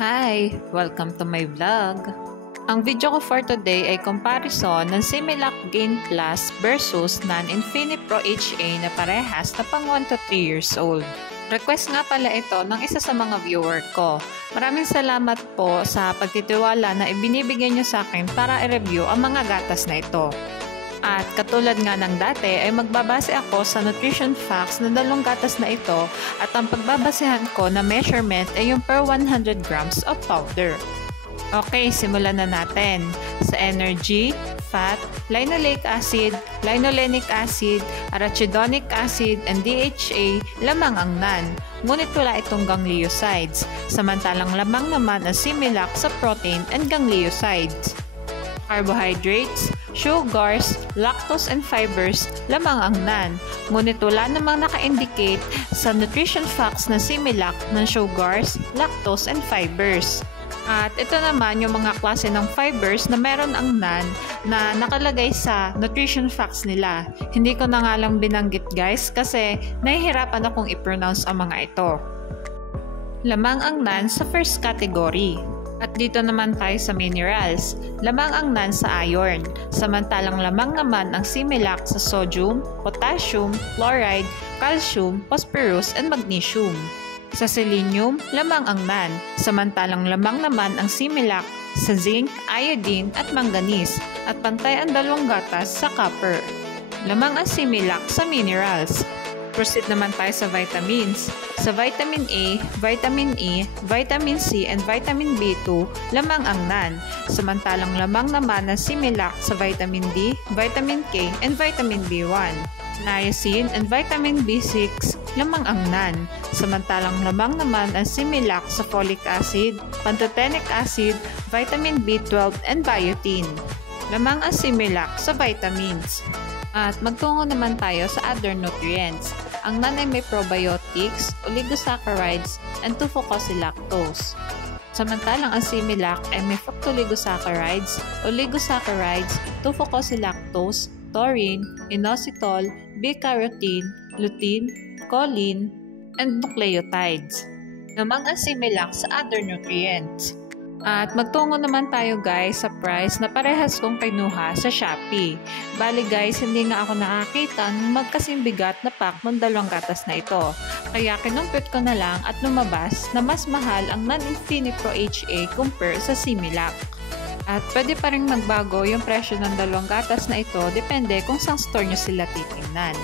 Hi! Welcome to my vlog. Ang video ko for today ay comparison ng Similac Gain Plus versus non-Infinipro HA na parehas na pang 1 to 3 years old. Request nga pala ito ng isa sa mga viewer ko. Maraming salamat po sa pagtitiwala na ibinibigay nyo sa akin para i-review ang mga gatas na ito. At katulad nga ng dati ay magbabase ako sa nutrition facts ng dalawang gatas na ito at ang pagbabasehan ko na measurement ay yung per 100 grams of powder. Okay, simulan na natin. Sa energy, fat, linoleic acid, linolenic acid, arachidonic acid, and DHA, lamang ang NAN. Ngunit wala itong gangliosides. Samantalang lamang naman ang Similac sa protein and gangliosides. Carbohydrates, sugars, lactose and fibers, lamang ang NAN. Ngunit wala namang naka-indicate sa nutrition facts na Similac ng sugars, lactose and fibers. At ito naman yung mga klase ng fibers na meron ang NAN na nakalagay sa nutrition facts nila. Hindi ko na nga lang binanggit guys kasi nahihirapan akong i-pronounce ang mga ito. Lamang ang NAN sa first category. At dito naman tayo sa minerals. Lamang ang NAN sa iron. Samantalang lamang naman ang Similac sa sodium, potassium, chloride, calcium, phosphorus, and magnesium. Sa selenium, lamang ang NAN. Samantalang lamang naman ang Similac sa zinc, iodine, at manganese. At pantay ang dalawang gatas sa copper. Lamang ang Similac sa minerals. Proceed naman tayo sa vitamins. Sa vitamin A, vitamin E, vitamin C, and vitamin B2, lamang ang NAN. Samantalang lamang naman ang Similac sa vitamin D, vitamin K, and vitamin B1. Niacin and vitamin B6, lamang ang NAN. Samantalang lamang naman ang Similac sa folic acid, pantothenic acid, vitamin B12, and biotin. Lamang ang Similac sa vitamins. At magtungo naman tayo sa other nutrients. Ang NAN ay may probiotics, oligosaccharides, and 2-fucosylactose. Samantalang ang Similac ay may fructooligosaccharides, oligosaccharides, 2-fucosylactose, taurine, inositol, beta-carotene, lutein, choline, and nucleotides. Lamang ang Similac sa other nutrients. At magtungo naman tayo guys sa price na parehas kong kinuha sa Shopee. Bali guys, hindi nga ako nakakita ng magkasing bigat na pack ng dalawang gatas na ito. Kaya kinumpit ko na lang at lumabas na mas mahal ang non-Infinipro HA compare sa Similac. At pwede pa rin magbago yung presyo ng dalawang gatas na ito depende kung saan store nyo sila titingnan.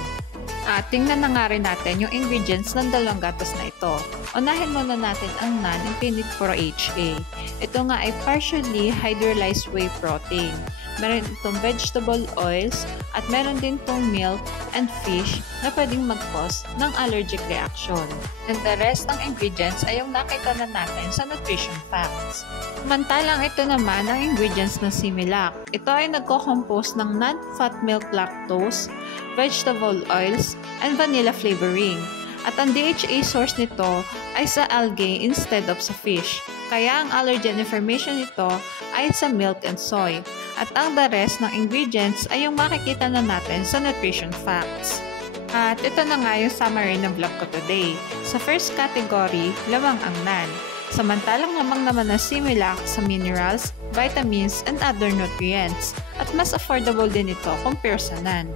At tingnan na nga rin natin yung ingredients ng dalawang gatas na ito. Unahin muna natin ang non-Infinipro HA. Ito nga ay partially hydrolyzed whey protein. Meron itong vegetable oils at meron din itong milk and fish na pwedeng mag-cause ng allergic reaction. And the rest ng ingredients ay yung nakita na natin sa nutrition facts. Samantalang ito naman ang ingredients ng Similac. Ito ay nagko-compose ng non-fat milk lactose, vegetable oils, and vanilla flavoring. At ang DHA source nito ay sa algae instead of sa fish. Kaya ang allergen information nito ay sa milk and soy. At ang the rest ng ingredients ay yung makikita na natin sa nutrition facts. At ito na nga yung summary ng vlog ko today. Sa first category, lamang ang NAN. Samantalang lamang naman na Similac sa minerals, vitamins, and other nutrients. At mas affordable din ito compare sa NAN.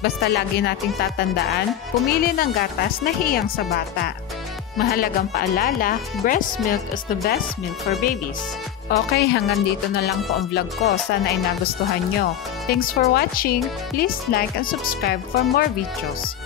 Basta lagi nating tatandaan, pumili ng gatas na hiyang sa bata. Mahalagang paalala, breast milk is the best milk for babies. Okay, hanggang dito na lang po ang vlog ko. Sana ay nagustuhan nyo. Thanks for watching. Please like and subscribe for more videos.